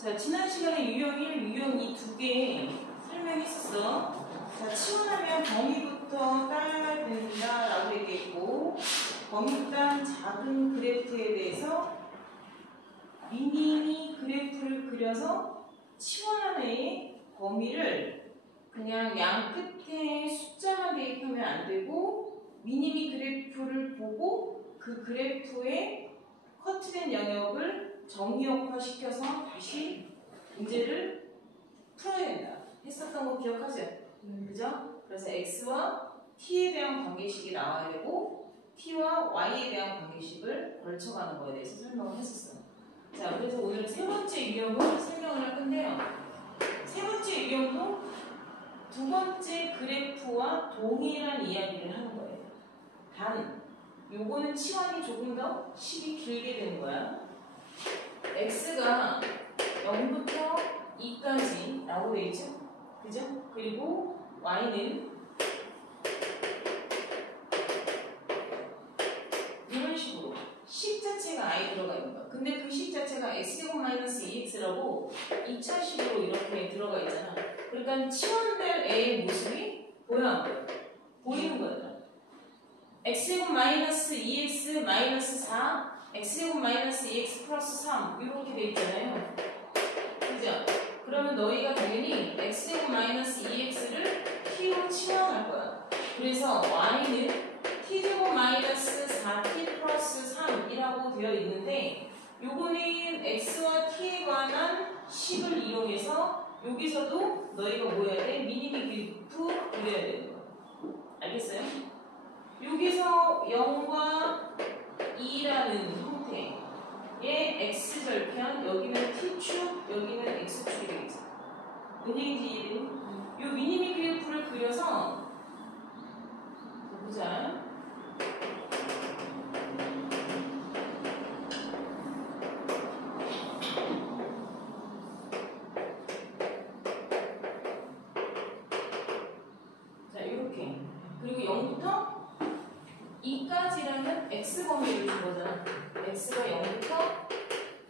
자, 지난 시간에 유형 1, 유형 2 두 개 설명했었어. 자, 치환하면 범위부터 따야 된다라고 얘기했고, 범위단 작은 그래프에 대해서 미니 그래프를 그려서 치환한 애의 범위를 그냥 양 끝에 숫자만 대입하면 안 되고, 미니미 그래프를 보고 그 그래프에 커트된 영역을 정의역화시켜서 다시 문제를 풀어야 된다. 했었던 거 기억하죠? 그죠? 그래서 x와 t에 대한 관계식이 나와야 되고 t와 y에 대한 관계식을 걸쳐가는 거에 대해서 설명을 했었어요. 자, 그래서 오늘 세 번째 유형을 설명을 할 건데요. 세 번째 유형도 두 번째 그래프와 동일한 이야기를 하는 거예요. 단, 요거는 치환이 조금 더 식이 길게 되는 거야. x가 0부터 2까지 라고 되어 있죠? 그죠? 그리고 y는 이런 식으로 식 자체가 i 들어가 있는 거야. 근데 그 식 자체가 x제곱-2x라고 2차식으로 이렇게 들어가 있잖아. 그러니까 치환될 a의 모습이 보여 안 보여? 보이는 거야. x제곱-2x 마이너스 4 x제곱-2x 플러스 3 이렇게 돼 있잖아요. 그죠? 그러면 너희가 당연히 x제곱-2x를 t로 치환할 거야. 그래서 y는 t제곱-4t 플러스 3이라고 되어 있는데, 요거는 x와 t에 관한 식을 이용해서 여기서도 너희가 뭐 해야 돼? 미니미 그래프 그려야 되는 거야. 알겠어요? 여기서 0과 2라는 형태의 x절편, 여기는 t축, 여기는 x축이 되겠죠. 뭔 얘기인지 이해되니? 이 미니미 그래프를 그려서 보자. 자, 이렇게. 그리고 0부터 2까지라는 x범위를 준 거잖아. x가 0부터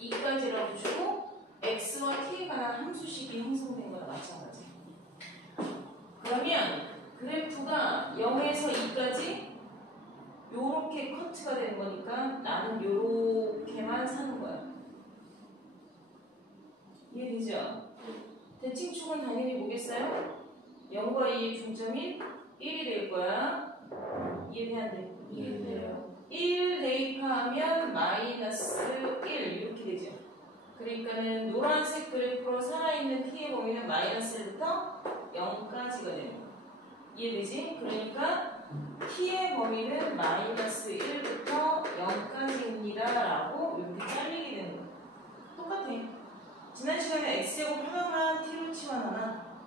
2까지라고 주고 x와 t에 관한 함수식이 형성된 거랑 마찬가지. 그러면 그래프가 0에서 2까지 요렇게 커트가 되는 거니까 나는 요렇게만 사는 거야. 이해되죠? 대칭축은 당연히 뭐겠어요? 0과 2의 중점인 1이 될 거야. 이해돼 안 돼? 이해돼요. 1 대입하면 마이너스 1 이렇게 되죠. 그러니까는 노란색 그래프로 살아있는 t의 범위는 마이너스 1부터 0까지가 되는 거야. 이해되지? 그러니까 t의 범위는 마이너스 1부터 0까지입니다 라고 이렇게 잘리게 되는 거야. 똑같아. 지난 시간에 x제곱 하나만 t로 치환하나,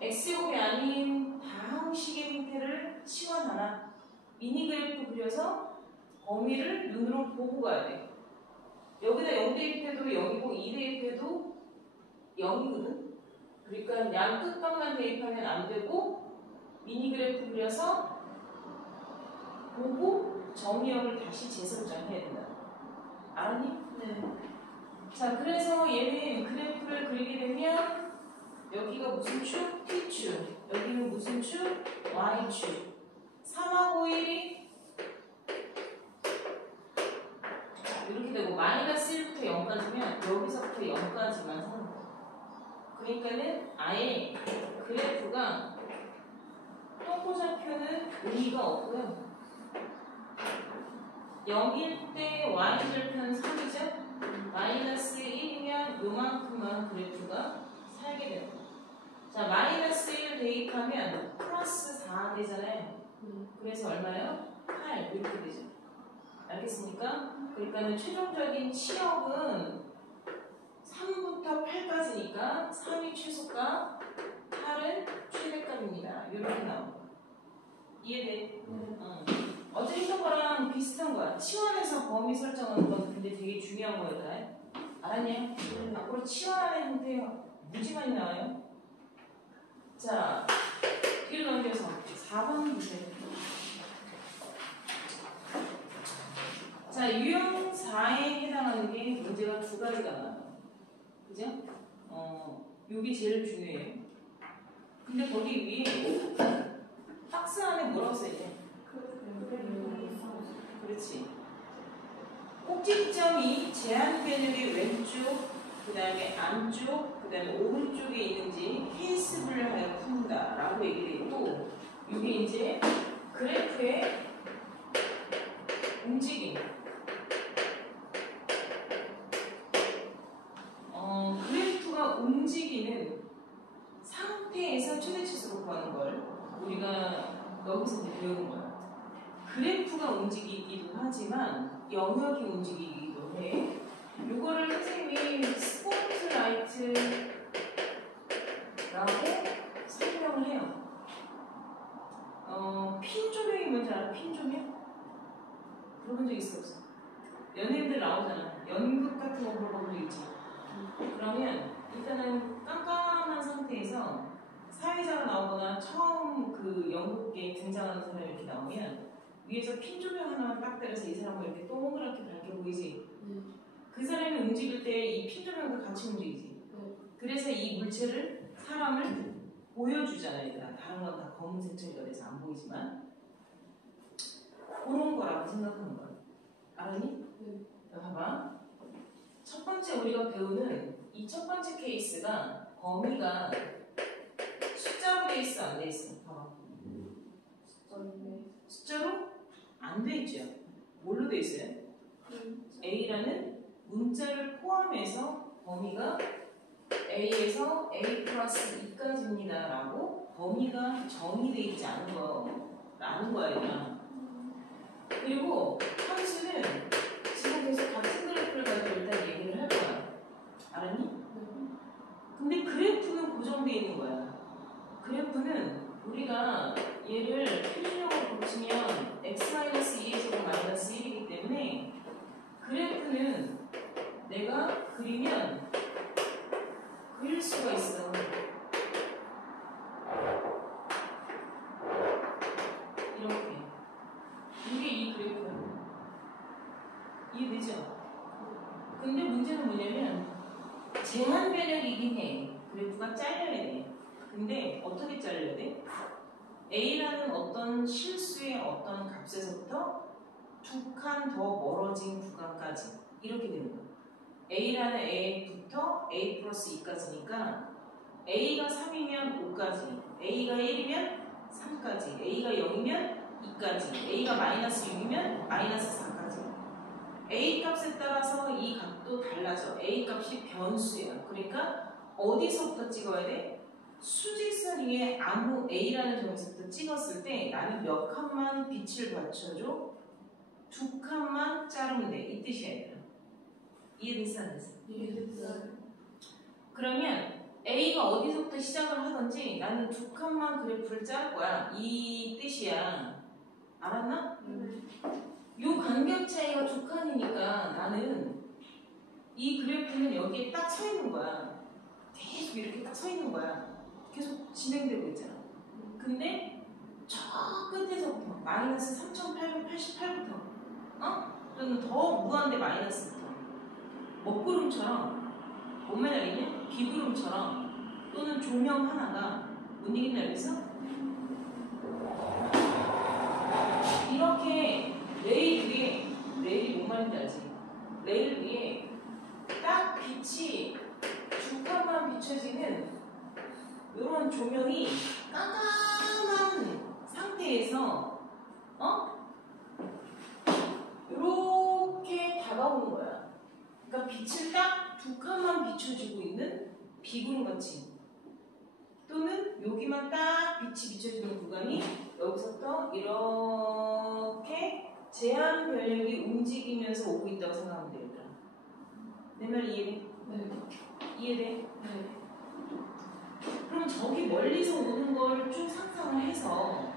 x제곱이 아닌 다항식의 형태를 치환하나, 미니 그래프 그려서 범위를 눈으로 보고 가야 돼. 여기다 0 대입해도 0이고 2 대입해도 0이거든. 그러니까 양 끝값만 대입하면 안 되고 미니 그래프 그려서 보고 정의역을 다시 재설정해야 된다. 알았니? 네. 자, 그래서 얘는 그래프를 그리게 되면 여기가 무슨 축? t축. 여기는 무슨 축? y축. 3하고 1이 이렇게 되고 마이너스 1부터 0까지면 여기서부터 0까지만 사는 거야. 그러니까는 아예 그래프가 동고좌표는 의미가 없고요. 0일 때 y절편은 3이죠? 마이너스 1이면 요만큼만 그래프가 살게 되는 거야. 자, 마이너스 1 대입하면 플러스 4 되잖아요. 그래서 얼마요? 8 이렇게 되죠. 알겠습니까? 그러니까는 최종적인 치역은 3부터 8까지니까 3이 최소값, 8은 최대값입니다. 이렇게 나옵니다. 이해돼? 어제 했던 거랑 비슷한 거야. 치환해서 범위 설정하는 건 근데 되게 중요한 거였다. 알았냐? 앞으로 치환의 형태 무지 많이 나와요. 자, 뒤로 넘겨서 4번 보세요. 자, 유형 4에 해당하는 게 문제가 두 가지가 나와요. 그죠? 요게 제일 중요해요. 근데 거기 위에 박스 안에 뭐라고 써있냐? 그렇지. 꼭지점이 제한 변형의 왼쪽, 그 다음에 안쪽, 그 다음에 오른쪽에 있는지 케이스를 하여 푼다 라고 얘기되어 있고, 이게 이제 그래프의 움직임. 그래프가 움직이는 상태에서 최대치수로 구하는 걸 우리가 여기서 이제 배우는 거야. 그래프가 움직이기도 하지만 영역이 움직이기도 해. 요거를 선생님이 스포트라이트라고 설명을 해요. 핀 조명이 뭔지 알아? 핀 조명? 들어본 적 있어 없어? 연예인들 나오잖아. 연극 같은 거 보러 본 적 있지? 그러면 일단은 깜깜한 상태에서 사회자가 나오거나 처음 그 연극에 등장하는 사람이 이렇게 나오면 위에서 핀 조명 하나만 딱 때려서 이 사람을 이렇게 동그랗게 밝게 보이지? 그 사람이 움직일 때 이 핀 조명도 같이 움직이지? 그래서 이 물체를, 사람을 보여주잖아요. 다른 건 다 검은색 처리가 돼서 안 보이지만 그런 거라고 생각하는 거야. 알았니? 봐봐. 첫 번째 우리가 배우는 이 첫 번째 케이스가 범위가 숫자로 돼 있어, 안 돼 있어? 봐봐. 숫자로 안 돼 있죠. 뭘로 돼 있어요? A라는 문자를 포함해서 범위가 A에서 A 플러스 2까지입니다 라고 범위가 정의되어 있지 않은 거라는 거야, 얘들아. 그리고 함수는 지금 계속 같은 그래프를 가지고 일단 얘기를 할 거야. 알았니? 근데 그래프는 고정되어 있는 거야. 그래프는 우리가 얘를 표준형으로 고치면 x-2에서 -1이기 때문에 그래프는 내가 그리면 그릴 수가 있어. 이렇게. 이게 이 그래프야. 이해되죠? 근데 문제는 뭐냐면 제한 변형이긴 해. 그래프가 잘려야 돼. 근데 어떻게 잘려야 돼? A라는 어떤 실수의 어떤 값에서부터 두 칸 더 멀어진 구간까지 이렇게 되는 거야. A라는 A부터 A 플러스 2까지니까 A가 3이면 5까지, A가 1이면 3까지, A가 0이면 2까지, A가 마이너스 6이면 마이너스 4까지. A 값에 따라서 이 값도 달라져. A 값이 변수야. 그러니까 어디서부터 찍어야 돼? 수직선 위에 아무 A라는 점에서부터 찍었을 때 나는 몇 칸만 빛을 받쳐줘? 두 칸만 자르면 돼. 이 뜻이야, 얘들아. 이해됐어, 안 됐어? 이해됐어요. 그러면 A가 어디서부터 시작을 하든지 나는 두 칸만 그래프를 자를 거야. 이 뜻이야. 알았나? 요 간격 차이가 두 칸이니까 나는 이 그래프는 여기에 딱 서 있는 거야. 계속 이렇게 딱 서 있는 거야. 계속 진행되고 있잖아. 근데 저 끝에서부터 마이너스 3888부터 또는 더 무한대 마이너스부터 먹구름처럼 뭔 말이냐? 비구름처럼 또는 조명 하나가 뭔 얘기인지 알겠어? 이렇게 레일 위에, 레일이 뭔 말인지 알지? 레일 위에 딱 빛이 두 칸만 비춰지는 이런 조명이 깜깜한 상태에서 이렇게 다가오는 거야. 그러니까 빛을 딱 두 칸만 비춰주고 있는 비구름같이, 또는 여기만 딱 빛이 비춰주는 구간이 여기서부터 이렇게 제한 변력이 움직이면서 오고 있다고 생각하면 되겠다. 내 말 이해돼? 네. 이해돼? 네. 그럼 저기 멀리서 오는 걸 쭉 상상을 해서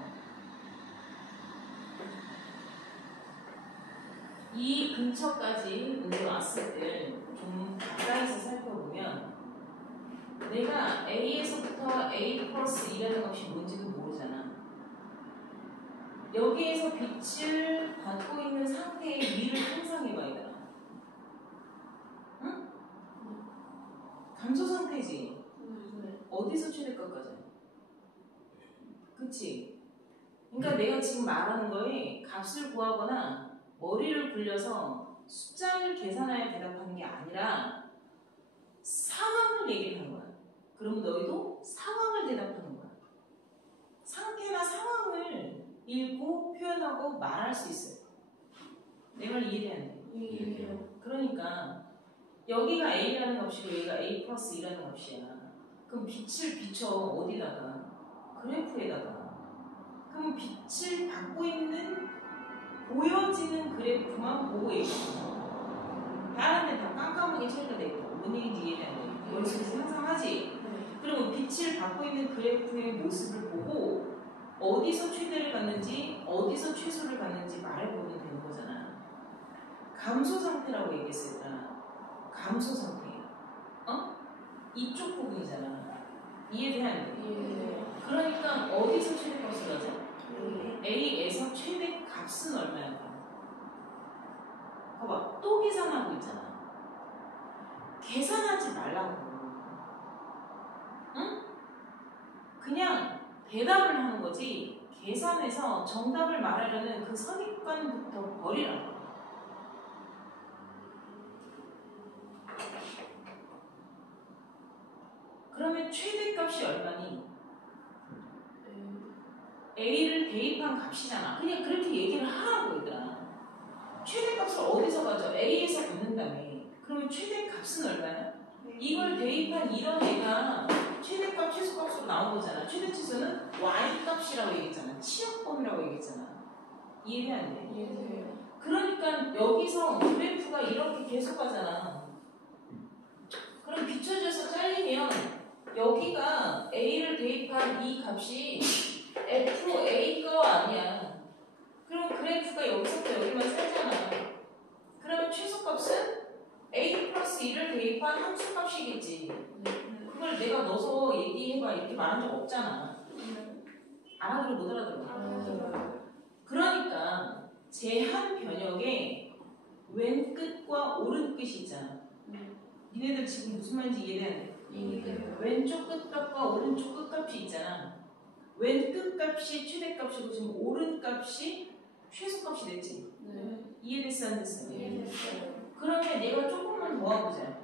이 근처까지 이제 왔을 때 좀 가까이서 살펴보면 내가 A에서부터 A 플러스 2라는 값이 뭔지도 모르잖아. 여기에서 빛을 받고 있는 상태의 위를 상상해봐야 돼. 응? 감소 상태지. 어디서 최대값까지? 그치? 그러니까 내가 지금 말하는 거에 값을 구하거나 머리를 굴려서 숫자를 계산하여 대답하는 게 아니라 상황을 얘기하는 거야. 그러면 너희도 상황을 대답하는 거야. 상태나 상황을 읽고 표현하고 말할 수 있어요. 내 말 이해돼 안 돼? 이해돼요. 그러니까 여기가 A라는 값이고 여기가 A 플러스 2라는 값이야. 그럼 빛을 비춰 어디다가? 그래프에다가. 그럼 빛을 받고 있는 보여지는 그래프만 보고 얘기해. 다른 데 다 깜깜하게 처리가 되고 뭔 얘기인지 이해돼 안 돼? 머릿속에서 상상하지? 그러면 빛을 받고 있는 그래프의 모습을 보고 어디서 최대를 갖는지 어디서 최소를 갖는지 말해보면 되는 거잖아. 감소 상태라고 얘기했을 때 감소 상태. 이쪽 부분이잖아. 이해돼 안 돼? 이해돼요. 그러니까 어디서 최대값을 하죠? A에서 최대값은 얼마야? 봐봐, 또 계산하고 있잖아. 계산하지 말라고. 응? 그냥 대답을 하는 거지. 계산해서 정답을 말하려는 그 선입관부터 버리라고. 그러면 최대값이 얼마니? A를 대입한 값이잖아. 그냥 그렇게 얘기를 하라고 얘들아. 최대값을 어디서 가져? A에서 받는다며. 그러면 최대값은 얼마야? 이걸 대입한 이런 애가 최대값, 최소값으로 나온 거잖아. 최대치수는 Y값이라고 얘기했잖아. 치역범위라고 얘기했잖아. 이해돼 안 돼? 이해돼요. 그러니까 여기서 그래프가 이렇게 계속 가잖아. 그럼 비춰져서 잘리면 여기가 A를 대입한 이 값이 FA가 아니야. 그럼 그래프가 여기서부터 여기만 살잖아. 그러면 최소값은 A 플러스 2를 대입한 함수값이겠지. 그걸 내가 넣어서 얘기해봐 이렇게 말한 적 없잖아. 알아들어 못 알아들어? 그러니까 제한 변역에 왼 끝과 오른 끝이 있잖아. 니네들 지금 무슨 말인지 이해돼? 왼쪽 끝값과 오른쪽 끝값이 있잖아. 왼 끝값이 최대값이고 지금 오른 값이 최소값이 됐지? 이해됐어 안 됐어? 그러면 얘가 조금만 더 와보자.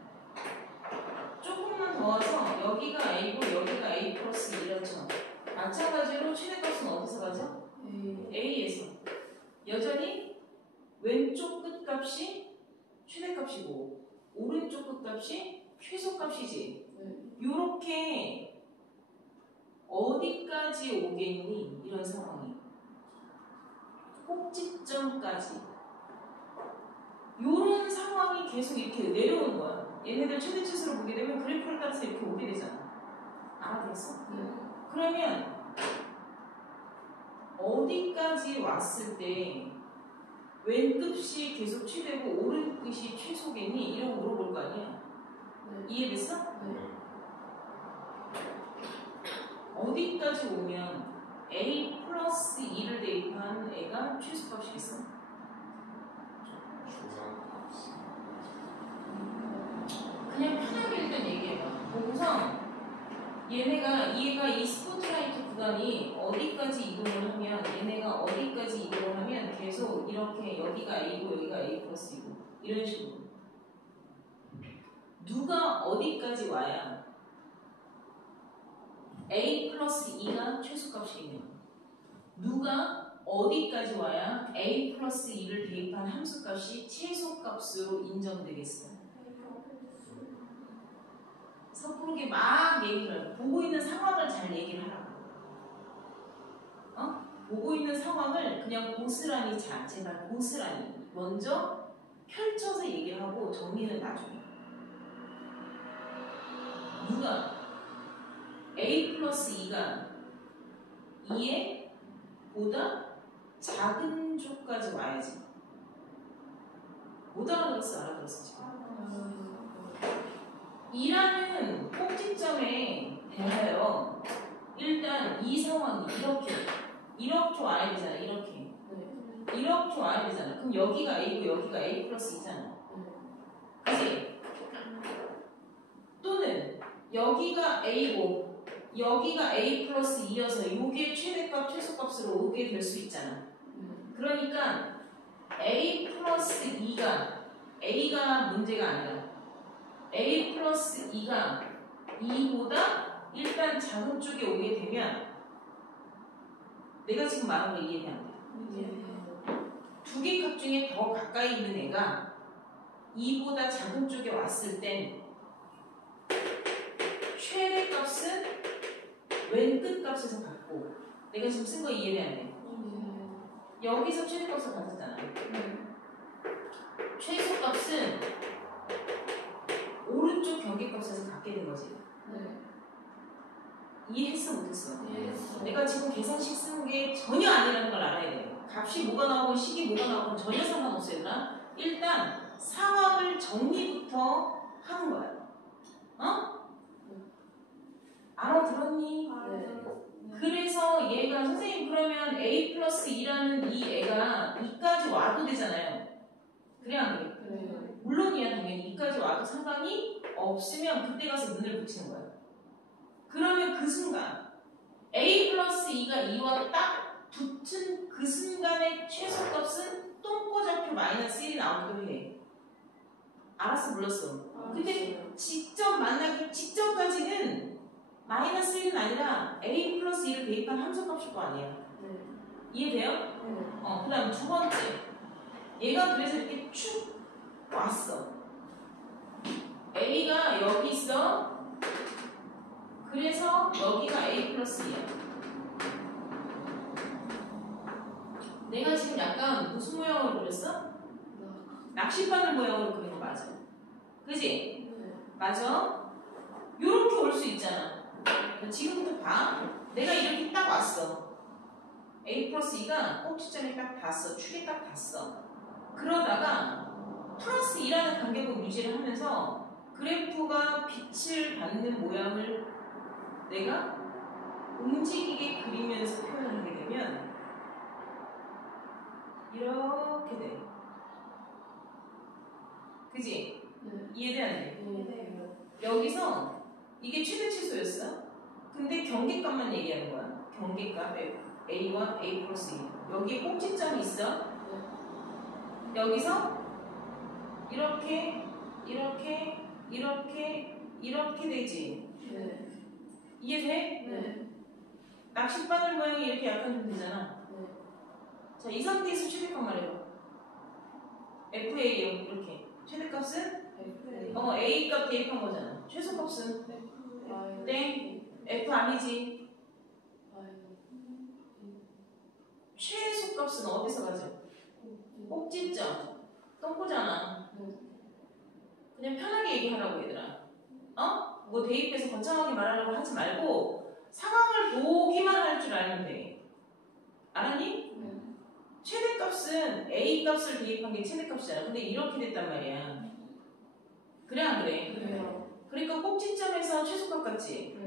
조금만 더 와서 여기가 A고 여기가 A 플러스 2라죠. 마찬가지로 최대값은 어디서 가죠? A에서. 여전히 왼쪽 끝값이 최대값이고 오른쪽 끝값이 최소값이지. 요렇게 어디까지 오겠니? 이런 상황이. 꼭지점까지. 요런 상황이 계속 이렇게 내려오는 거야. 얘네들 최대치수로 보게 되면 그래프를 따라서 이렇게 오게 되잖아. 알아들었어? 그러면 어디까지 왔을 때 왼 끝이 계속 최대고 오른 끝이 최소겠니? 이런 거 물어볼 거 아니야. 이해됐어? 어디까지 오면 A 플러스 2를 대입한 애가 최소값이겠어? 그냥 편하게 일단 얘기해봐. 보고서 얘가 이 스포트라이트 구간이 어디까지 이동을 하면 얘네가 어디까지 이동을 하면 계속 이렇게 여기가 A고 여기가 A 플러스 2고 이런 식으로 누가 어디까지 와야 A 플러스 2가 최소값이며 누가 어디까지 와야 A 플러스 2를 대입한 함수값이 최소값으로 인정되겠어요? 섣부르게 막 얘기를 보고 있는 상황을 잘 얘기를 하라고. 보고 있는 상황을 그냥 고스란히 제발 고스란히 먼저 펼쳐서 얘기를 하고 정리는 나중에. 누가 A 플러스 2가 2에 보다 작은 조까지 와야지. 못 알아들었어? 알아들었어 지금? 2라는 꼭지점에 대하여 일단 이 상황이 이렇게 와야 되잖아. 이렇게 와야 되잖아. 그럼 여기가 A고 여기가 A 플러스 2잖아. 그치? 또는 여기가 A고 여기가 A 플러스 2여서 요게 최대값 최소값으로 오게 될 수 있잖아. 그러니까 A 플러스 2가 A가 문제가 아니라 A 플러스 2가 2보다 일단 작은 쪽에 오게 되면 내가 지금 말한 거 이해돼 안 돼? 두 개 값 중에 더 가까이 있는 애가 2보다 작은 쪽에 왔을 땐 최대값은 왼 끝값에서 받고 내가 지금 쓴 거 이해돼 안 돼? 여기서 최대값을 받았잖아. 최소값은 오른쪽 경계값에서 갖게 된 거지. 이해했어 못했어? 내가 지금 계산식 쓰는 게 전혀 아니라는 걸 알아야 돼. 값이 뭐가 나오건 식이 뭐가 나오건 전혀 상관없어요. 얘들아. 일단 상황을 정리부터 하는 거야. 어? 알아들었니? 그래서 얘가 선생님 그러면 A 플러스 2라는 이 애가 2까지 와도 되잖아요. 그래 안 그래? 물론이야 당연히 2까지 와도 상관이 없으면 그때 가서 문을 붙이는 거야. 그러면 그 순간 A 플러스 2가 2와 딱 붙은 그 순간의 최소값은 똥꼬좌표 마이너스 1이 나오기도 해. 알았어 몰랐어? 근데 직접 만나기 직전까지는 마이너스 1은 아니라 A 플러스 2를 대입한 함수값이 또 아니야. 이해돼요? 그 다음 두 번째 얘가 그래서 이렇게 축 왔어. A가 여기 있어. 그래서 여기가 A 플러스 2야. 내가 지금 약간 무슨 모양으로 그렸어? 낚시바늘 모양으로 그린 거 맞아. 그지? 맞아? 요렇게 올 수 있잖아. 지금부터 봐. 내가 이렇게 딱 왔어. A 플러스 2가 꼭지점에 딱 닿았어. 축에 딱 닿았어. 그러다가 플러스 2라는 간격을 유지를 하면서 그래프가 빛을 받는 모양을 내가 움직이게 그리면서 표현을 하게 되면 이렇게 돼. 그지? 이해돼 안 돼? 여기서 이게 최대 치수였어. 근데 경계값만 얘기하는 거야. 경계값 A와 A 플러스 2. 여기 꼭지점이 있어. 여기서 이렇게 이렇게 되지. 이해돼? 낚싯바늘 모양이 이렇게 약간 좀 되잖아. 자, 이 상태에서 최대값 말해봐. FA요. 이렇게. 최대값은? A값 대입한 거잖아. 최소값은? 땡. F 아니지. 최소값은 어디서 가죠? 꼭지점. 똥꼬잖아. 그냥 편하게 얘기하라고 얘들아. 뭐 대입해서 거창하게 말하려고 하지 말고 상황을 보기만 할 줄 알면 돼. 알았니? 최대값은 A값을 대입한 게 최대값이잖아. 근데 이렇게 됐단 말이야. 그래 안 그래? 그래요. 그러니까 꼭지점에서 최소값 같지?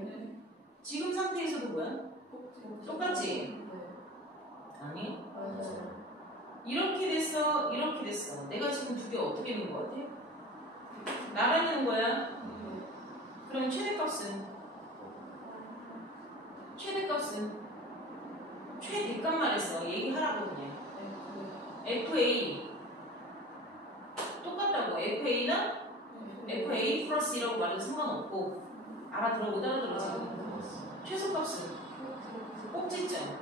지금 상태에서도 뭐야? 똑같지? 아니? 이렇게 됐어, 이렇게 됐어. 내가 지금 두 개 어떻게 놓은 거 같아? 나라는 거야? 그럼 최대값은? 최대값만 했어. 얘기하라고 그냥. FA 똑같다고. FA는 FA 플러스 1라고 말해도 상관없고 알아들어 못 알아들어 지금. 최소값은 꼭지점.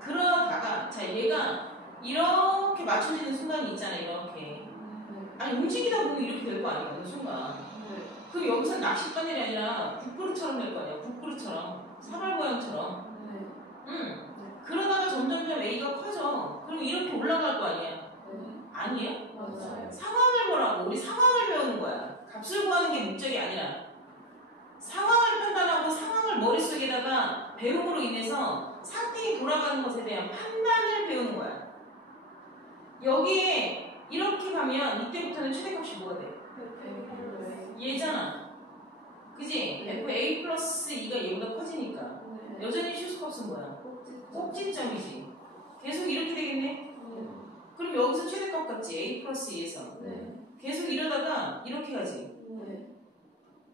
그러다가 자 얘가 이렇게 맞춰지는 순간이 있잖아. 이렇게 아니 움직이다 보면 이렇게 될 거 아니야 어느 순간. 그럼 여기서 낚싯바늘이 아니라 국그릇처럼 될 거 아니야. 국그릇처럼 사발 모양처럼. 그러다가 점점 A가 커져. 그럼 이렇게 올라갈 거 아니야. 아니에요? 상황을 보라고. 우리 상황을 배우는 거야. 값을 구하는 게 목적이 아니라 상황을 판단하고 상황을 머릿속에다가 배움으로 인해서 상태에 돌아가는 것에 대한 판단을 배우는 거야. 여기에 이렇게 가면 이때부터는 최대값이 뭐가 돼? 얘잖아. 그지? FA 플러스 2가 얘보다 커지니까 여전히 최소값은 뭐야? 꼭지점이지. 계속 이렇게 되겠네? 그럼 여기서 최대값 같지? A 플러스 2에서 계속 이러다가 이렇게 가지.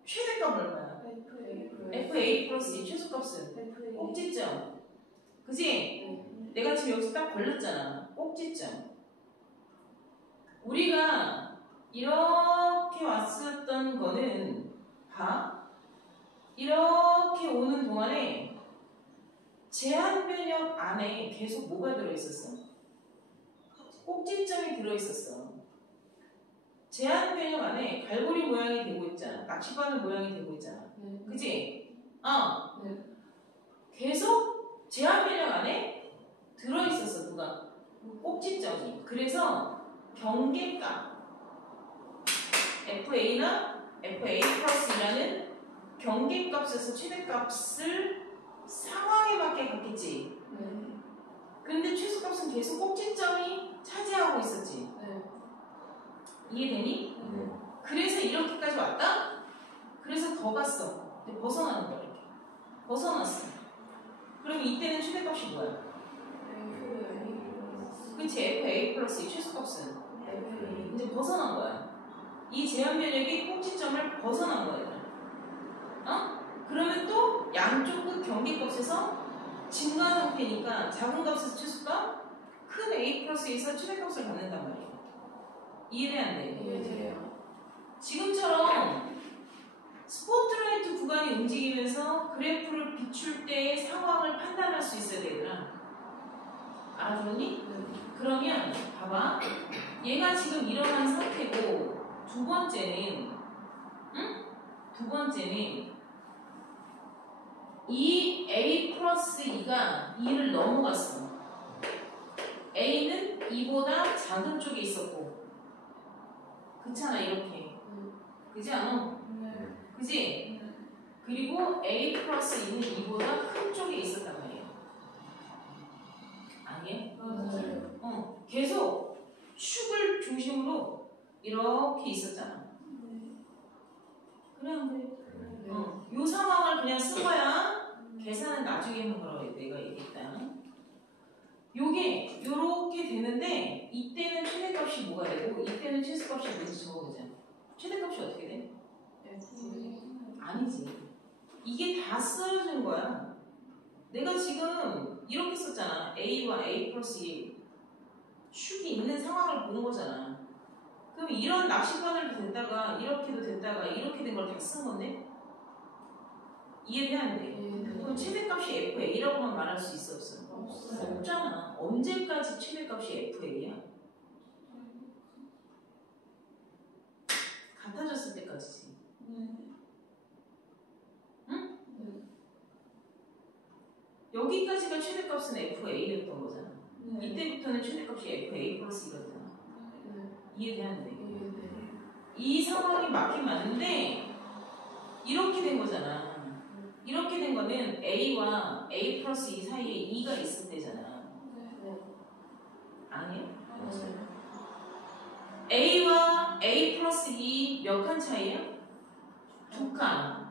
최대값 얼마야? FA 플러스 이 최소값은 꼭지점. 그지? 내가 지금 여기서 딱 걸렸잖아. 꼭지점. 우리가 이렇게 왔었던 거는 봐. 이렇게 오는 동안에 제한 변역 안에 계속 뭐가 들어있었어? 꼭지점이 들어있었어. 제한 변역 안에 갈고리 모양이 되고 있잖아. 낚시바늘 모양이 되고 있잖아. 그지? 계속 제한 변역 안에 들어있었어. 누가? 꼭지점이. 그래서 경계값 FA나 FA 플러스라는 경계값에서 최대값을 상황에 맞게 갖겠지. 근데 최소값은 계속 꼭지점이 차지하고 있었지. 이해되니? 그래서 이렇게까지 왔다? 그래서 더 갔어. 근데 벗어나는 거야. 이렇게. 벗어났어. 그럼 이때는 최대값이 뭐야? 그치? FA 플러스 이 최소값은 이제 벗어난 거야. 이 제한 변역이 꼭지점을 벗어난 거야. 그러면 또 양쪽 끝 경계값에서 증가한 상태니까 작은 값에서 최소값, 큰 A 플러스에서 최대값을 갖는단 말이야. 이해돼 안 돼? 이해돼요. 지금처럼 스포트라이트 구간이 움직이면서 그래프를 비출 때의 상황을 판단할 수 있어야 되더라. 알아들었니? 그러면 봐봐. 얘가 지금 일어난 상태고 두 번째는 이 A 플러스 2가 2를 넘어갔어. A는 2보다 작은 쪽에 있었고 그렇잖아 이렇게. 그지 않아? 그지? 그리고 A 플러스 2는 2보다 큰 쪽에 있었단 말이야. 아니에요? 계속 축을 중심으로 이렇게 있었잖아. 그래 안 그래? 요 상황을 그냥 쓴 거야. 계산은 나중에 하는 거라고 내가 얘기했다. 요게 요렇게 되는데 이때는 최대값이 뭐가 되고 이때는 최소값이 뭔지 적어보자. 최대값이 어떻게 돼? 아니지. 이게 다 쓰여진 거야. 내가 지금 이렇게 썼잖아. A와 A 플러스 1 축이 있는 상황을 보는 거잖아. 그럼 이런 낚시바늘도 됐다가 이렇게도 됐다가 이렇게 된 걸 다 쓴 건데? 이해돼 안 돼? 그럼 최대값이 FA라고만 말할 수 있어 없어? 없잖아. 언제까지 최대값이 FA야? 같아졌을 때까지지. 응? 여기까지가 최대값은 FA였던 거잖아. 이때부터는 최대값이 FA 플러스 2였잖아. 이해돼 안 돼? 이 상황이 맞긴 맞는데 이렇게 된 거잖아. 이렇게 된 거는 A와 A 플러스 2 사이에 2가 있을 때잖아. 아니에요? A와 A 플러스 2 몇 칸 차이야? 2칸.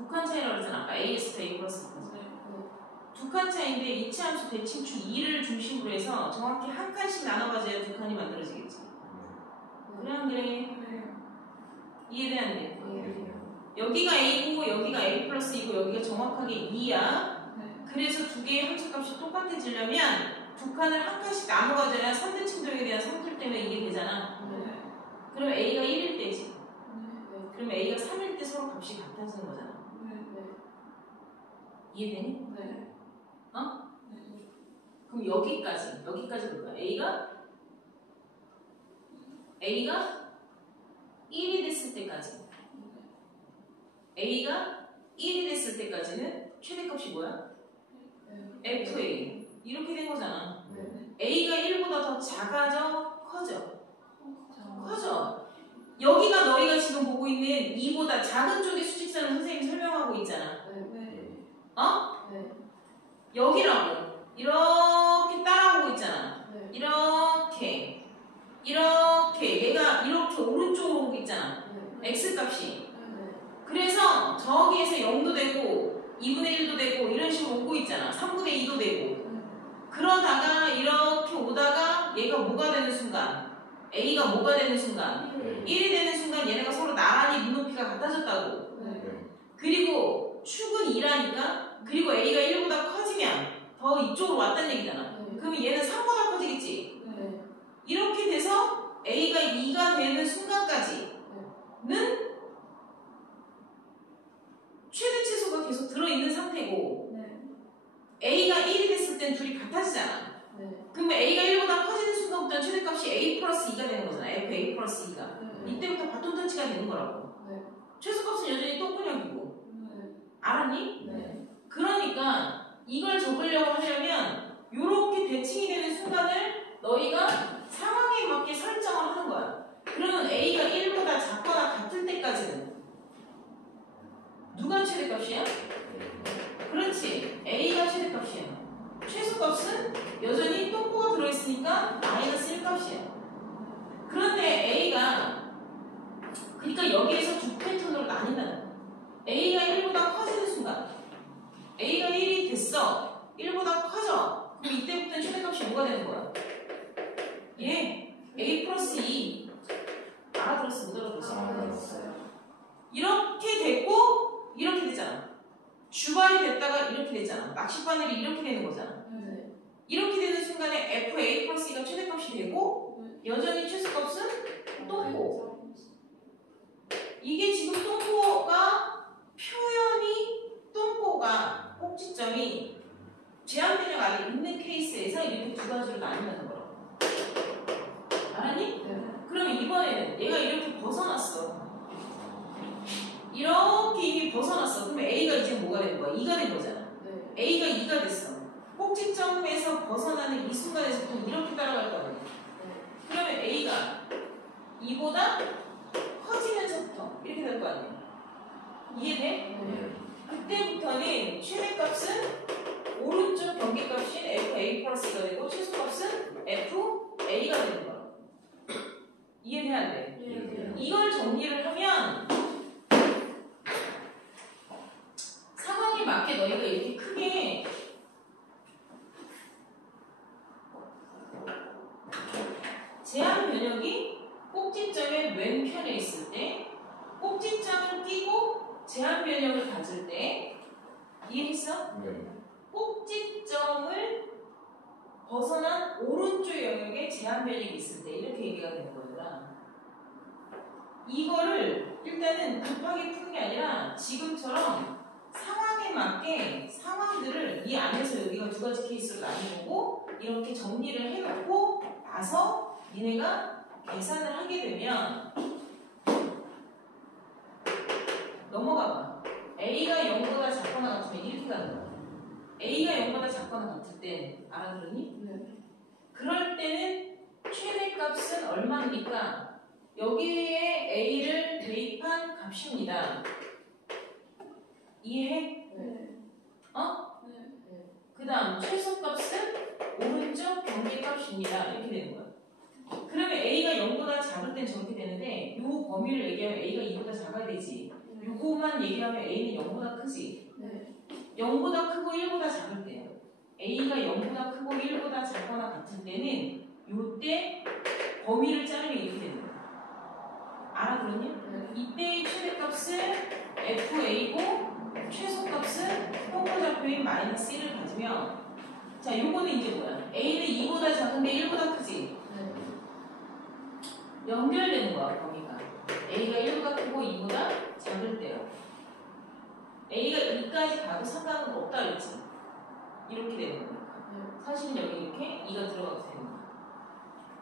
2칸 차이라고 했잖아. 아까 A에서 A 플러스 2 칸 차이인데 이치함수 대칭축 2를 중심으로 해서 정확히 한 칸씩 나눠가져야 2칸이 만들어지겠지. 그래 안 그래? 이해돼 안 돼? 여기가 A고 여기가 A 플러스 2고 여기가 정확하게 2야. 그래서 두 개의 함수값이 똑같아지려면 두 칸을 한 칸씩 나눠 가져야 선대칭동에 대한 성질 때문에 이게 되잖아. 그럼 A가 1일 때지. 그럼 A가 3일 때 서로 값이 같아지는 거잖아. 이해되니? 그럼 여기까지 볼 거야. A가 1이 됐을 때까지. A가 1이 됐을 때까지는 최대값이 뭐야? FA. 이렇게 된 거잖아. A가 1보다 더 작아져? 커져? 커져. 여기가 너희가 지금 보고 있는 2보다 작은 쪽의 수직선을 선생님이 설명하고 있잖아. 여기라고. 이렇게 따라오고 있잖아. 이렇게. 얘가 이렇게 오른쪽으로 오고 있잖아. X값이. 그래서 저기에서 0도 되고 2분의 1도 되고 이런 식으로 오고 있잖아. 3분의 2도 되고. 그러다가 이렇게 오다가 얘가 뭐가 되는 순간 A가 뭐가 되는 순간 1이 되는 순간 얘네가 서로 나란히 눈높이가 같아졌다고. 그리고 축은 2라니까 그리고 A가 1보다 커지면 더 이쪽으로 왔다는 얘기잖아. 그러면 얘는 3보다 커지겠지. 이렇게 돼서 A가 2가 되는 순간까지는 최대 최소가 계속 들어있는 상태고 A가 1이 됐을 땐 둘이 같아지잖아. 그러면 A가 1보다 커지는 순간부터 최대값이 A 플러스 2가 되는 거잖아. FA 플러스 2가. 이때부터 바톤 터치가 되는 거라고. 최소값은 여전히 똥꾸녕이고. 알았니? 그러니까 이걸 적으려고 하려면 이렇게 대칭이 되는 순간을 너희가 상황에 맞게 설정을 하는 거야. 그러면 A가 1보다 작거나 같을 때까지는 누가 최대값이야? 그렇지. A가 최대값이야. 최소값은 여전히 똥꼬가 들어있으니까 마이너스 1값이야. 그런데 A가 그러니까 여기에서 두 패턴으로 나뉜다는 거야. A가 1보다 커지는 순간 A가 1이 됐어. 1보다 커져. 그럼 이때부터는 최대값이 뭐가 되는 거야? 예, A 플러스 2. 알아들었어? 못 알아들었어? 알아들었어요. 이렇게 됐고 이렇게 되잖아. 주발이 됐다가 이렇게 되잖아. 낚싯바늘이 이렇게 되는 거잖아. 이렇게 되는 순간에 FA 플러스 2가 최대값이 되고 여전히 최소값은 똥꼬. 이게 지금 똥꼬가 표현이 똥꼬가 꼭지점이 제한 변형 안에 있는 케이스에서 이렇게 두 가지로 나뉜다는 거라고. 알았니? 그럼 이번에는 얘가 이렇게 벗어났어. 이렇게 이미 벗어났어. 그럼 A가 이제 뭐가 되는 거야? 2가 된 거잖아. A가 2가 됐어. 꼭지점에서 벗어나는 이 순간에서부터 이렇게 따라갈 거 아니야. 그러면 A가 2보다 커지면서부터 이렇게 될 거 아니야. 이해돼? 그때부터는 최대값은 오른쪽 경계값인 FA 플러스가 되고 최소값은 FA가 되는 거야. 이해돼야 안 돼? 이걸 정리를 하면 상황에 맞게 너희가 이렇게 크게 제한 변형이 꼭지점의 왼편에 있을 때 꼭지점을 띄고 제한 변형을 가질 때 이해했어? 꼭지점을 벗어난 오른쪽 영역에 제한 변형이 있을 때 이렇게 얘기가 되는 거구나. 이거를 일단은 급하게 푸는 게 아니라 지금처럼 상황에 맞게 상황들을 이 안에서 여기가 두 가지 케이스로 나뉘고 이렇게 정리를 해놓고 나서 니네가 계산을 하게 되면 넘어가봐. A가 0보다 작거나 같으면 이렇게 가는 거야. A가 0보다 작거나 같을 때 알아들으니? 그럴 때는 최대값은 얼마입니까? 여기에 A를 대입한 값입니다. 이해해? 어? 그 다음 최소값은 오른쪽 경계값입니다. 이렇게 되는 거야. 그러면 A가 0보다 작을 땐 저렇게 되는데 이 범위를 얘기하면 A가 2보다 작아야 되지. 요거만 얘기하면 A는 0보다 크지. 0보다 크고 1보다 작을 때요. A가 0보다 크고 1보다 작거나 같을 때는 요때 범위를 자르면 이렇게 되는 거야. 알아들었니? 이때의 최대값은 FA고 최소값은 똥꼬좌표인 마이너스 1을 가지면 자 요거는 이제 뭐야? A는 2보다 작은데 1보다 크지? 연결되는 거야 범위가. A가 1보다 크고 2보다 작을 때요. A가 2까지 가도 상관은 없다 그랬지? 이렇게 되는 거니까. 사실은 여기 이렇게 2가 들어가도 되는 거야.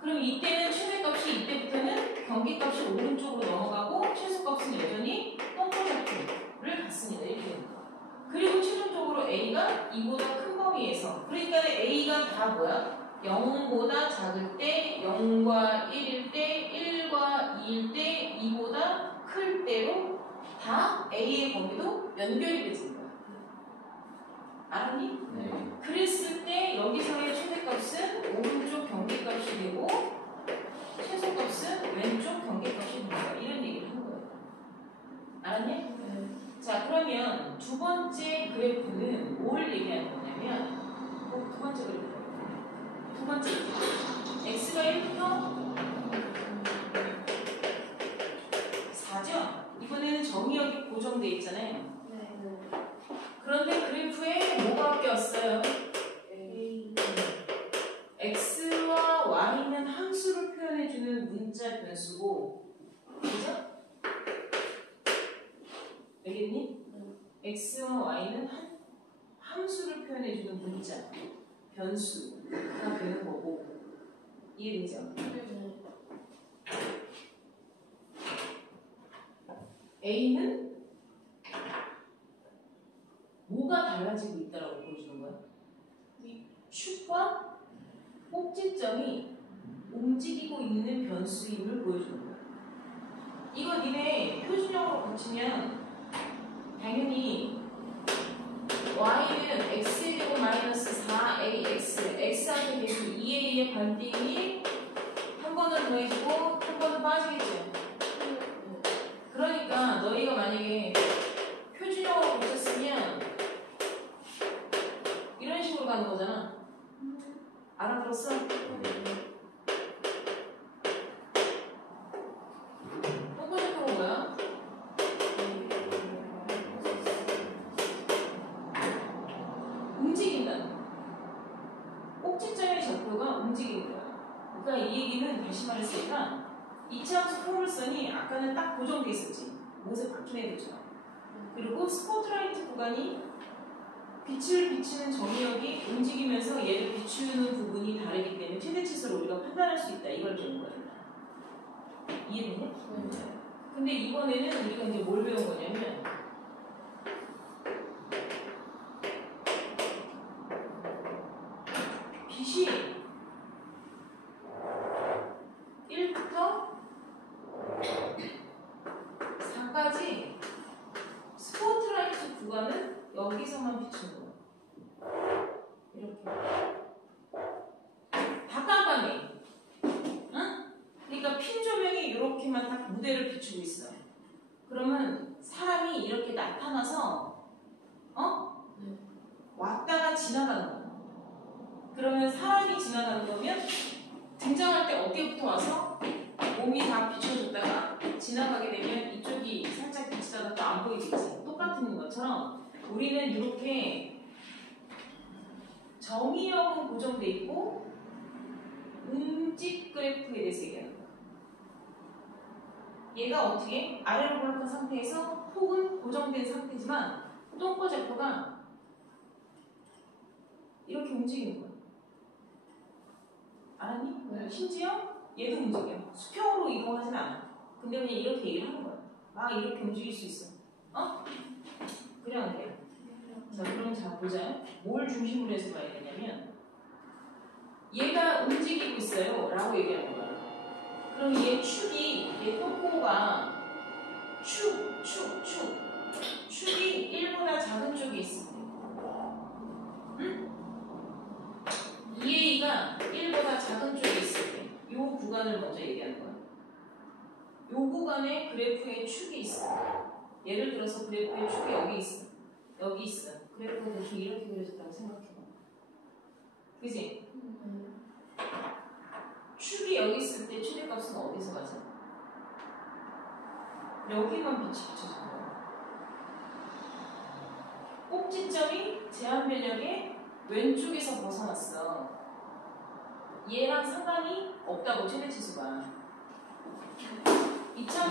그럼 이때는 최대값이 이때부터는 경계값이 오른쪽으로 넘어가고 최소값은 여전히 똥꼬좌표를 갖습니다. 이렇게 되는 거야. 그리고 최종적으로 A가 2보다 큰 범위에서 그러니까 A가 다 뭐야? 0보다 작을 때, 0과 1일 때, 1과 2일 때, 2보다 클 때로 다 A의 범위도 연결이 되는 거야. 알았니? 그랬을 때 여기서의 최대값은 오른쪽 경계값이 되고 최소값은 왼쪽 경계값이 된다. 이런 얘기를 한 거예요. 알았니? 자, 그러면 두 번째 그래프는 뭘 얘기하는 거냐면 두 번째 그래프. 두 번째 x가 1부터 4죠? 이번에는 정의역이 고정되어 있잖아요. 그런데 그래프에 뭐가 바뀌었어요? x와 y는 함수를 표현해주는 문자 변수고, 그죠? 알겠니? x와 y는 함수를 표현해주는 문자 변수가 되는 거고, 이해되죠? a는 뭐가 달라지고 있다고 보여주는 거야? 이 축과 꼭지점이 움직이고 있는 변수임을 보여주는 거야. 이거 니네 표준형으로 고치면 당연히 y는 x에 대고 마이너스 4ax, x한테 계속 2a의 반대이 한 번은 더해지고 한 번은 빠지겠죠. 그러니까 너희가 만약에 표준형으로 고쳤으면 이런 식으로 가는 거잖아. 알아들었어? 똥꼬적표가 뭐야? 움직인다. 꼭지점의 좌표가 움직이는 거야. 그러니까 이 얘기는 다시 말했으니까 이차함수 포물선이 아까는 딱 고정돼 있었지. 못에 박힌 애들처럼. 그리고 스포트라이트 구간이 빛을 비치는 점유역이 움직이면서 얘를 비추는 부분이 다르기 때문에 최대치수를 우리가 판단할 수 있다. 이걸 배운 거야. 이해되냐? 근데 이번에는 우리가 이제 뭘 배운 거냐면 빛이 1부터 4까지 스포트라이트 구간은 여기서만 비추는 거야. 이렇게. 다 깜깜해. 응? 그러니까 핀 조명이 이렇게만 딱 무대를 비추고 있어. 그러면 사람이 이렇게 나타나서 왔다가 지나가는 거야. 그러면 사람이 지나가는 거면 등장할 때 어깨부터 와서 몸이 다 비춰졌다가 지나가게 되면 이쪽이 살짝 비치다가 또 안 보이겠지. 똑같은 것처럼 우리는 이렇게 정의역은 고정돼 있고 움직 그래프에 대해서 얘기하는 거야. 얘가 어떻게 아래로 볼록한 상태에서 폭은 고정된 상태지만 똥꼬좌표가 이렇게 움직이는 거야. 알았니? 네. 심지어 얘도 움직여. 수평으로 이동하진 않아. 근데 그냥 이렇게 얘기를 하는 거야. 막 이렇게 움직일 수 있어. 그래 안 그래? 자, 그럼 자 보자. 뭘 중심으로 해서 봐야 되냐면 얘가 움직이고 있어요 라고 얘기하는 거야. 그럼 얘 축이, 얘 똥꼬가 축이 1보다 작은 쪽에 있을 때, 응? 2a가 1보다 작은 쪽에 있을 때, 이 구간을 먼저 얘기하는 거야. 이 구간에 그래프의 축이 있어. 예를 들어서 그래프의 축이 여기 있어. 여기 있어. 그래프가 대충 이렇게 그려졌다고 생각해봐. 그지? 축이 여기 있을 때 최대값은 어디서 가죠? 여기만 빛이 비춰진 거야. 꼭지점이 제한변력의 왼쪽에서 벗어났어. 얘랑 상관이 없다고 최대치수가. 이참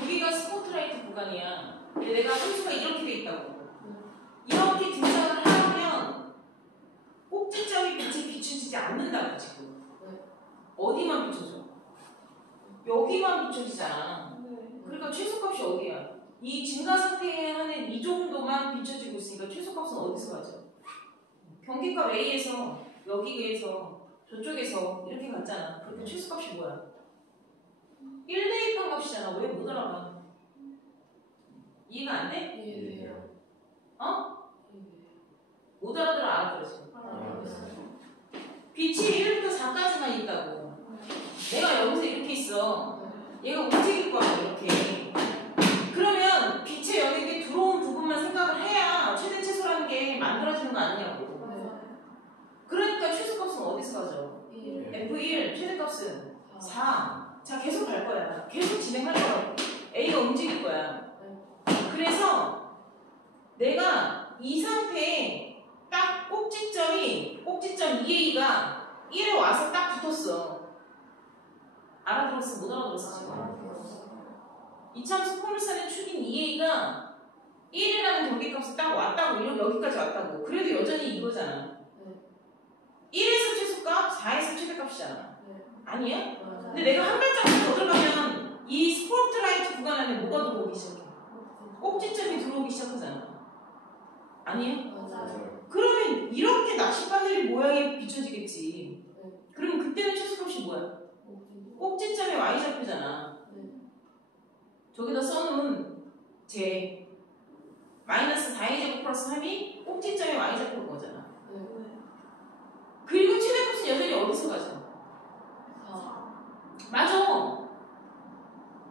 여기가 스포트라이트 구간이야. 근데 내가 함수가 이렇게 돼 있다고. 이렇게 등장을 하면 꼭지점이 빛에 비춰지지 않는다고 지금. 어디만 비춰져? 여기만 비춰지잖아. 그러니까 최소값이 어디야? 이 증가 상태에 하는 이 정도만 비춰지고 있으니까 최소값은 어디서 가죠? 경계값 A에서 여기에서 저쪽에서 이렇게 갔잖아. 그러니까 최소값이 뭐야? 1대입한 값이잖아. 왜 못 알아봐? 이해가 안 돼? 이해돼요. 못 알아들어 알아들었어. 빛이 1부터 4까지만 있다고. 내가 여기서 이렇게 있어. 얘가 움직일 거야 이렇게. 그러면 빛의 영역에 들어온 부분만 생각을 해야 최대 최소라는 게 만들어지는 거 아니냐고. 그러니까 최소값은 어디서 가죠? F1 최대값은 4. 자 계속 갈 거야. 계속 진행할 거야. A가 움직일 거야. 그래서 내가 이 상태에 딱 꼭지점 EA가 1에 와서 딱 붙었어. 알아들었어? 못 알아들었어? 지금? 이참수 포물선의 축인 EA가 1이라는 경계값이 딱 왔다고, 여기까지 왔다고. 그래도 여전히 이거잖아. 1에서 최소값, 4에서 최대값이잖아. 아니야? 근데 내가 한 발자국 더 들어가면 이 스포트라이트 구간 안에 뭐가 들어오기 시작해? 꼭지점이 들어오기 시작하잖아. 아니에요? 그러면 이렇게 낚싯바늘이 모양이 비춰지겠지. 그러면 그때는 최소값이 뭐야? 꼭지점의 y좌표잖아. 저기다 써놓은 제 마이너스 4의 제곱 플러스 3이 꼭지점의 y좌표인 거잖아. 그리고 최대값은 여전히 어디서 가죠? 맞아.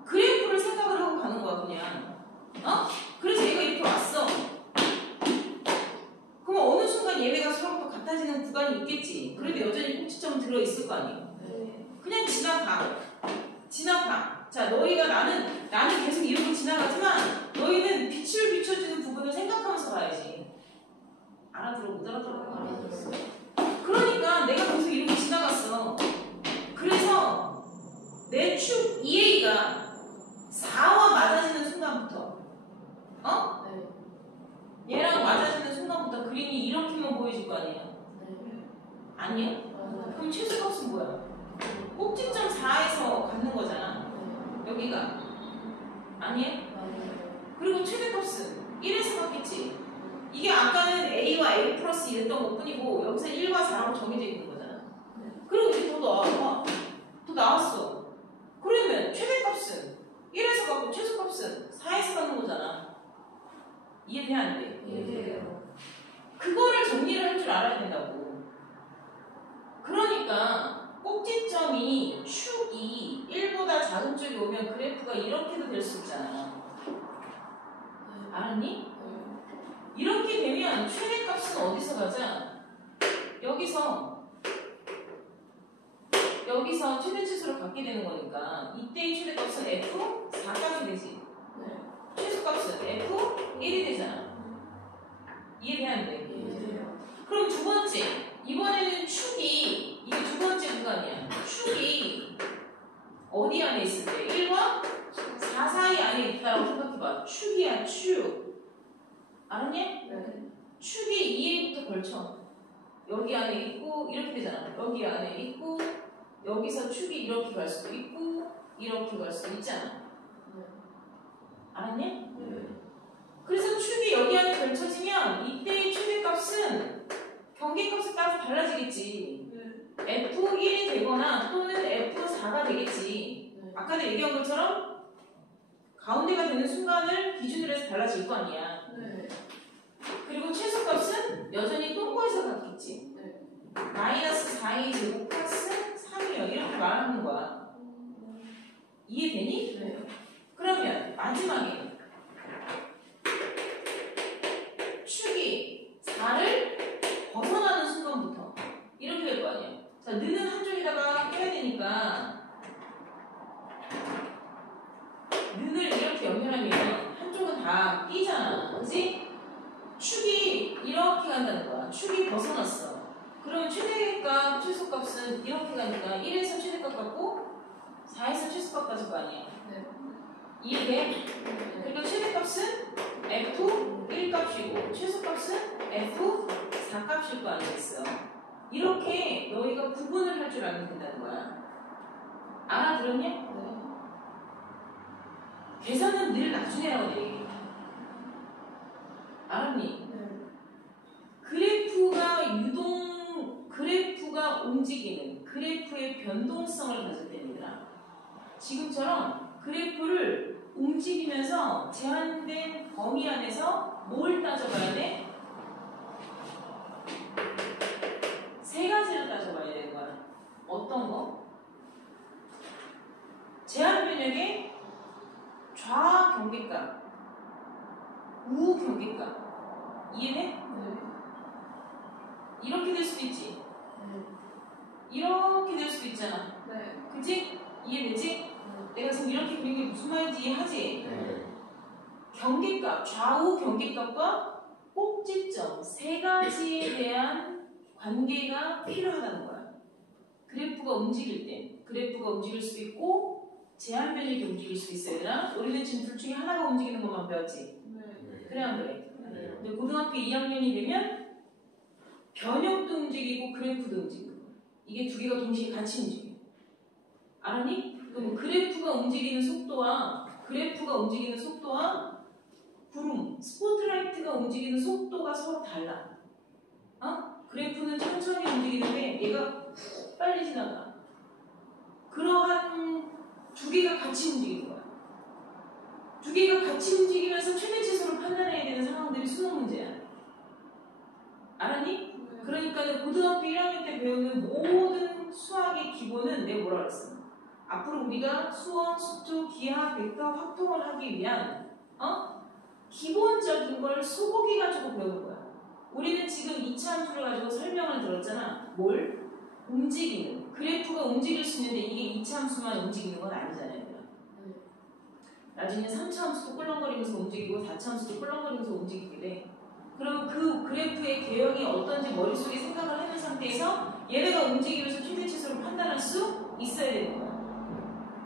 그래프를 생각을 하고 가는 거야 그냥. 그래서 얘가 이렇게 왔어. 그럼 어느 순간 얘네가 서로 또 같아지는 구간이 있겠지. 그래도 여전히 꼭지점 들어있을 거 아니에요. 그냥 지나가. 자, 너희가 나는 계속 이러고 지나가지만 너희는 빛을 비춰주는 부분을 생각하면서 가야지. 알아들어? 못 알아들어? 알아들었어. 그러니까 내가 계속 이러고 지나갔어. 그래서 내 축 EA가 4와 맞아지는 순간부터 얘랑 맞아지는 순간부터 그림이 이렇게만 보여질 거 아니에요? 아니요? 그럼 최소값은 뭐야? 꼭지점 4에서 갖는 거잖아. 여기가 아니에요? 그리고 최대값은 1에서 갖겠지. 이게 아까는 A와 A 플러스 이랬던 것 뿐이고 여기서 1과 4라고 정해져 있는 거잖아. 그리고 이제 더 나왔어. 그러면 최대값은 1에서 갖고 최소값은 4에서 갖는 거잖아. 이해돼 안 돼? 이해돼요. 그거를 정리를 할 줄 알아야 된다고. 그러니까 꼭지점이 축이 1보다 작은 쪽이 오면 그래프가 이렇게도 될 수 있잖아. 알았니? 이렇게 되면 최대값은 어디서 가자? 여기서 최대치수를 갖게 되는 거니까 이때의 최대값은 F 4값이 되지. 최소값은 F 1이 되잖아. 이해돼 안 돼? 그럼 두 번째, 이번에는 축이 이게 두 번째 구간이야. 축이 어디 안에 있을 때? 1과 4 사이 안에 있다고 생각해봐. 축이야, 축. 알았냐? 축이 2A부터 걸쳐. 여기 안에 있고 이렇게 되잖아. 여기 안에 있고 여기서 축이 이렇게 갈 수도 있고 이렇게 갈 수도 있잖아. 알았냐? 그래서 축이 여기 안에 걸쳐지면 이때의 최대값은 경계값에 따라서 달라지겠지. F1이 되거나 또는 F4가 되겠지. 아까도 얘기한 것처럼 가운데가 되는 순간을 기준으로 해서 달라질 거 아니야. 그리고 최소값은 여전히 똥꼬에서 같겠지. 마이너스 4의 제곱 플러스 3이요. 이렇게 말하는 거야. 이해되니? 그러면 마지막에 축이 4를 벗어나는 순간부터 이렇게 될 거 아니야. 자, 느는 한쪽에다가 해야 되니까 는을 이렇게 연결하면 한쪽은 다 끼잖아. 그치? 축이 이렇게 간다는 거야. 축이 벗어났어. 그러면 최대값, 최소값은 이렇게 가니까 1에서 최대값 갖고 4에서 최소값 가질 거 아니야. 이해돼? 그러니까 최대값은 F1 값이고 최소값은 F4 값일 거 아니겠어. 이렇게 너희가 구분을 할 줄 알면 된다는 거야. 알아들었냐? 계산은 늘 나중에 하고 돼. 알았니? 그래프가 움직이는 그래프의 변동성을 가질 때입니다. 지금처럼 그래프를 움직이면서 제한된 범위 안에서 뭘 따져봐야 돼? 세 가지를 따져봐야 되는 거야. 어떤 거? 제한 변역의 좌 경계값, 우 경계값. 이해돼? 이렇게 될 수도 있지. 이렇게 될 수도 있잖아. 그치? 이해되지? 내가 지금 이렇게 그린 게 무슨 말인지 이해하지? 경계값, 좌우 경계값과 꼭지점 세 가지에 대한 관계가 필요하다는 거야. 그래프가 움직일 때 그래프가 움직일 수도 있고 제한 변력이 움직일 수도 있어야 되나? 우리는 지금 둘 중에 하나가 움직이는 것만 배웠지. 그래 안 그래? 근데 고등학교 2학년이 되면 변형도 움직이고 그래프도 움직이고 이게 두 개가 동시에 같이 움직여. 알았니? 그럼 그래프가 움직이는 속도와 구름, 스포트라이트가 움직이는 속도가 서로 달라. 그래프는 천천히 움직이는데 얘가 빨리 지나가. 그러한 두 개가 같이 움직이는 거야. 두 개가 같이 움직이면서 최대치수를 판단해야 되는 상황들이 수능 문제야. 알았니? 그러니까 고등학교 1학년 때 배우는 모든 수학의 기본은 내가 뭐라 그랬어? 앞으로 우리가 수원, 수투, 기하, 벡터, 확통을 하기 위한 기본적인 걸 소고기 가지고 배우는 거야. 우리는 지금 2차 함수를 가지고 설명을 들었잖아. 뭘? 움직이는. 그래프가 움직일 수 있는데 이게 2차 함수만 움직이는 건 아니잖아요. 나중에 3차 함수도 꿀렁거리면서 움직이고 4차 함수도 꿀렁거리면서 움직이게 돼. 그럼 그 그래프의 개형이 어떤지 머릿속에 생각을 하는 상태에서 얘네가 움직이면서 최대치수를 판단할 수 있어야 되는 거야.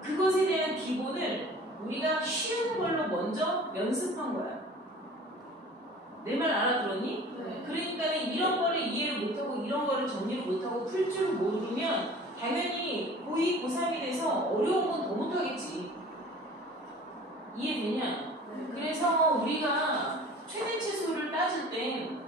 그것에 대한 기본을 우리가 쉬운 걸로 먼저 연습한 거야. 내 말 알아들었니? 네. 그러니까 이런 거를 이해를 못하고 이런 거를 정리를 못하고 풀 줄 모르면 당연히 고2, 고3이 돼서 어려운 건 더 못하겠지. 이해되냐? 그래서 우리가 최대치수를 따질 땐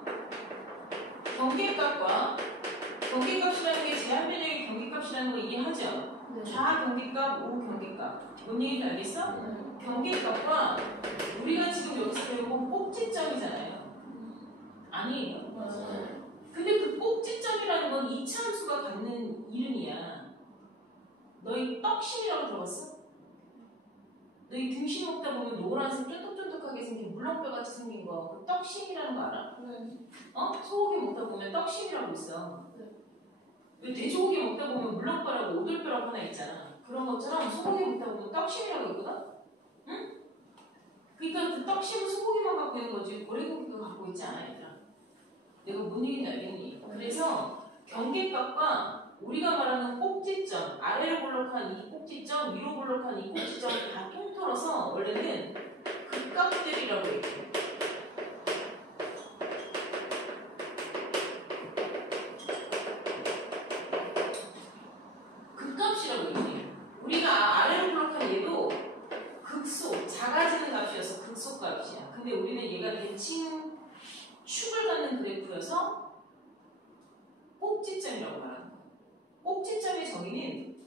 경계값이라는 게 제한 변형의 경계값이라는 거 이해하죠? 네. 좌 경계값, 우 경계값. 뭔 얘기인지 알겠어? 경계값과 우리가 지금 여기서 배우고 꼭지점이잖아요. 아니에요. 근데 그 꼭지점이라는 건 이차 함수가 갖는 이름이야. 너희 떡심이라고 들어봤어? 너희 등심 먹다 보면 노란색 쫀득쫀득하게 생긴 물렁뼈 같이 생긴 거, 그 떡심이라는 거 알아? 소고기 먹다 보면 떡심이라고 있어. 왜 돼지고기 먹다 보면 물렁뼈라고 오돌뼈라고 하나 있잖아. 그런 것처럼 소고기 먹다 보면 떡심이라고 있거든? 응? 그러니까 그 떡심은 소고기만 갖고 있는 거지 고래고기도 갖고 있지 않아, 얘들아. 내가 뭔 얘기인지 알겠니? 그래서 경계값과 우리가 말하는 꼭지점, 아래로 볼록한 이 꼭지점, 위로 볼록한 이 꼭지점을 다 통틀어서 원래는 극값들이라고 얘기해요. 극값이라고 얘기해요. 우리가 아래로 볼록한 얘도 극속, 작아지는 값이어서 극속 값이야. 근데 우리는 얘가 대칭 축을 갖는 그래프여서 꼭지점이라고 말하는 거야. 꼭지점의 정의는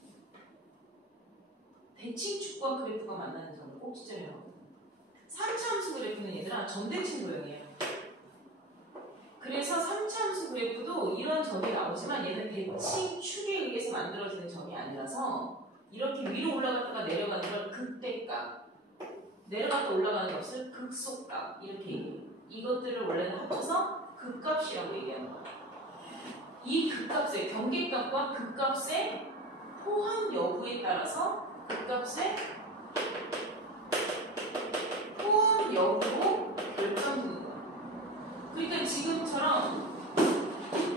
대칭축과 그래프가 만나는 점을 꼭지점이라고 하거든. 3차함수 그래프는 얘들아 점대칭 도형이에요. 그래서 3차함수 그래프도 이런 점이 나오지만 얘는 대칭축에 의해서 만들어지는 점이 아니라서 이렇게 위로 올라갔다가 내려가는 걸 극대값, 내려갔다 올라가는 값을 극속값 이렇게 얘기해요. 이것들을 원래는 합쳐서 극값이라고 얘기하는 거야. 이 극값의 경계값과 극값의 포함 여부에 따라서 극값의 포함 여부로 결정되는 거야. 그러니까 지금처럼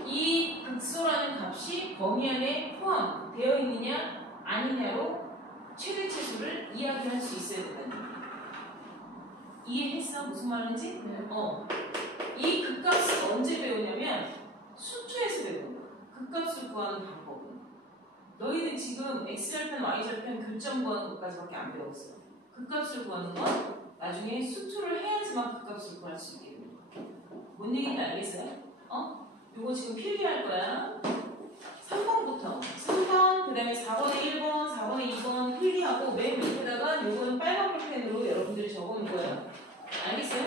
이 극소라는 값이 범위 안에 포함되어 있느냐 아니냐로 최대치수를 이야기할 수 있어야 된다는 거야. 이해했어? 무슨 말인지? 네. 이 극값을 언제 배우냐면 수투에서 배우는 거야. 극값을 구하는 방법은. 너희는 지금 x절편, y절편 교점 구하는 것까지밖에 안 배웠어. 극값을 구하는 건 나중에 수투를 해야지만 극값을 구할 수 있게 되는 거야. 뭔 얘기인지 알겠어요? 요거 지금 필기할 거야. 3번부터 3번, 그 다음에 4번에 1번, 4번에 2번 필기하고 맨 밑에다가 요거는 빨간 볼펜으로 여러분들이 적어놓은 거예요. 알겠어요?